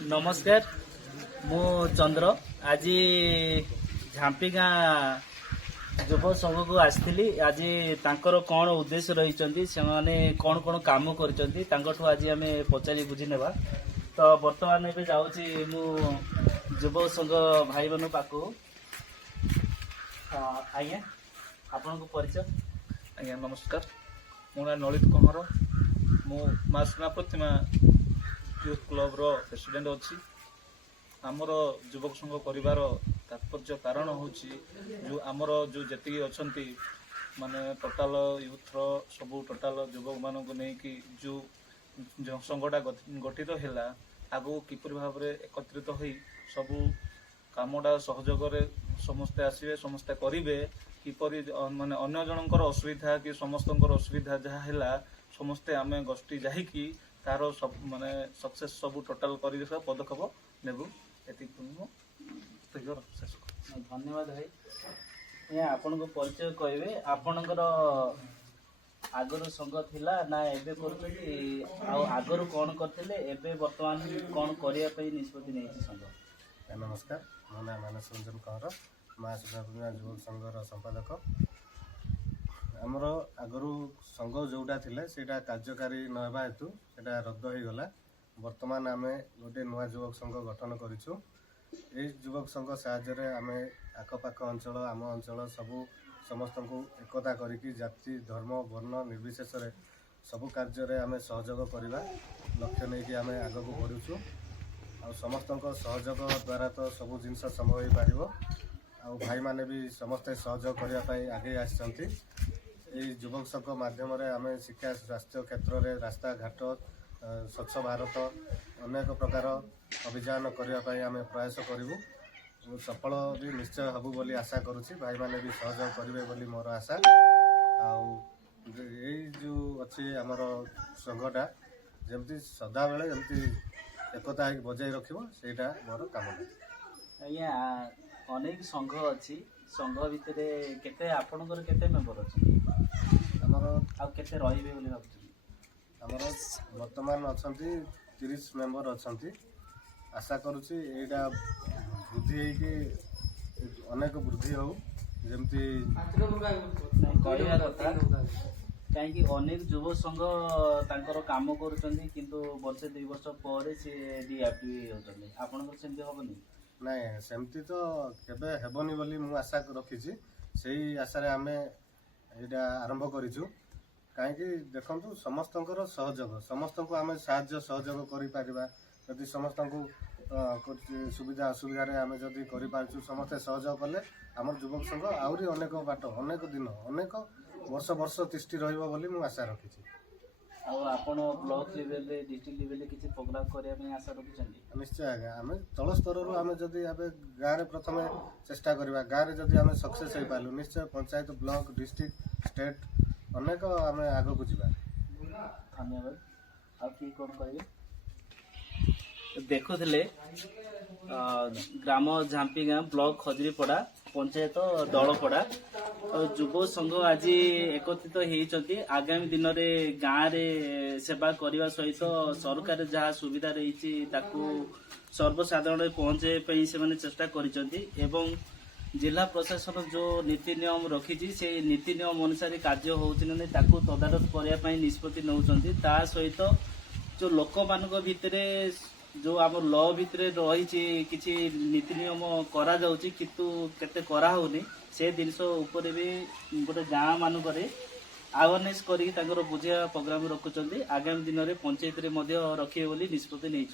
नमस्कार मु चंद्र आज झांपी गाँ युव संघ को आसती आज तांकर कौन उद्देश्य रही कौन कौन काम कर आज आम पचारि बुझी नेबा तो बर्तमान ए जाऊँगी मु युव संघ भाई मान पाक आज्ञा आपण को परिचय। आज्ञा नमस्कार मो ना ललित कमर मु माँ सुना प्रतिमा यूथ क्लब रो प्रेसिडेंट अच्छी आमर युवक संघ कर तात्पर्य कारण हूँ जो आमर जो जी अच्छा माने टोटाल यूथ रो सबू टोटाल युवक मान नहीं जो संघटा गठित है आगु किपर भाव में एकत्रित हो सबू कामटा सहयोग समस्ते आसवे समस्ते करेंगे किपरि माने अन्य जनकर असुविधा कि समस्त असुविधा जहाँ है समस्ते आम गोष्ठी जाकि तार सब माने सक्सेस सब टोटाल कर पदक्षेप नेबू धन्यवाद भाई आपण को परिचय कहबे आपणकर आगर संघ थिला ना एबे करथि आगर कौन करथिले एबे वर्तमान कौन करिया पई निष्पत्ति नेछि संघ। नमस्कार मो ना मानस रंजन कंवर माँ सुधा युवक संघर संपादक आमर आगु संघ जोटा थिले सेटा कार्यकारी नवा हेतु सेटा रद्द हो गला वर्तमान आम गोटे नुआ युवक संघ गठन करिछु ए युवक संघ साहाय्य आम आखपाख अंचल आम अंचल सबू समस्त को एकता करिकी जाति धर्म वर्ण निर्विशेष सबू कार्य आम सहयोग करवा लक्ष्य नहीं कि आम आग को बढ़ुचु आ समस्त सहयोग द्वारा तो सबू जिनस संभव हो पार आ भाई माने भी समस्ते सहयोग करने आगे आसछंती युवक संघ माध्यम आम शिक्षा स्वास्थ्य क्षेत्र में रास्ता घाट स्वच्छ भारत अनेक प्रकार अभियान करने आम प्रयास करूँ सफल भी निश्चय हबू बोली आशा करुँची भाई माने भी सहयोग करेंगे बोली मोर आशा जो अच्छी आमर संघटा जमती सदा बेले जमती एकता बजाय रखिबो सेटा मोर काम। आज्ञा अनेक संघ अच्छी संघ भितर केते आपणकर केते मेंबर अछि आमर आ केते रहिबे बोली भाबुछि आमर वर्तमान अछंती 30 मेंबर अछंती आशा करुँची एटा वृद्धि होगी अनेक वृद्धि हो जमती कहवा कथा कहीं अनेक युव संघ तांकर काम करुचंदी किंतु वर्षे 2 वर्ष पर से डीएक्टिव होचंदी आपनकर सेमती होबनी नाई सेमती तो केबे हेबनी बोली मु आशा रखिछि सेही आशा रे आमे एटा आरंभ करिछु कहीं देखु समस्त सहयोग समस्त को आम साहाय्य सहयोग कर जदि समस्त को सुविधा असुविधा आम जदि कर समस्ते सहयोग कले आम युवक संघ आहरी अनेक बाट अनेक दिन अनेक वर्ष वर्ष तिष्टि रही मु आशा रखी आपण ब्लॉक लेवल रे डिस्ट्रिक्ट लेवल रे किसी प्रोग्राम करिया में आशा रखिछन्ती निश्चय आगे आम तल स्तर रु आम जदि आबे गाँ रे प्रथमे चेष्टा करबा गाँ रे जदि आम सक्सेस हो पालु निश्चय पंचायत ब्लॉक डिस्ट्रिक्ट स्टेट अनेक आम आग को जीवा। धन्यवाद आप की कौन कहबे देखुले ग्राम झांपी गाँ ब्लॉक खजुरीपड़ा पंचायत दलपड़ा युव संघ आज एकत्रित होती आगामी दिन में गाँव में सेवा करने सहित सरकार जहाँ सुविधा रही सर्वसाधारण पहुँचे से चेष्टा कर जिला प्रशासन जो नीति नियम रखी से नीति नियम अनुसार कार्य होती तदारख करने निष्पत्ति नौ सहित जो लोक मान भितर जो आम लॉ भितर रही किसी नीति नियम करा जाउची किंतु केते करा होनी से जिनस ऊपर भी गोटे गाँ मानक अवेयरनेस कर बुझा प्रोग्राम रखुचंदी आगामी दिन में पंचायत रे मध्य रखिए बोली निष्पत्ति नहीं।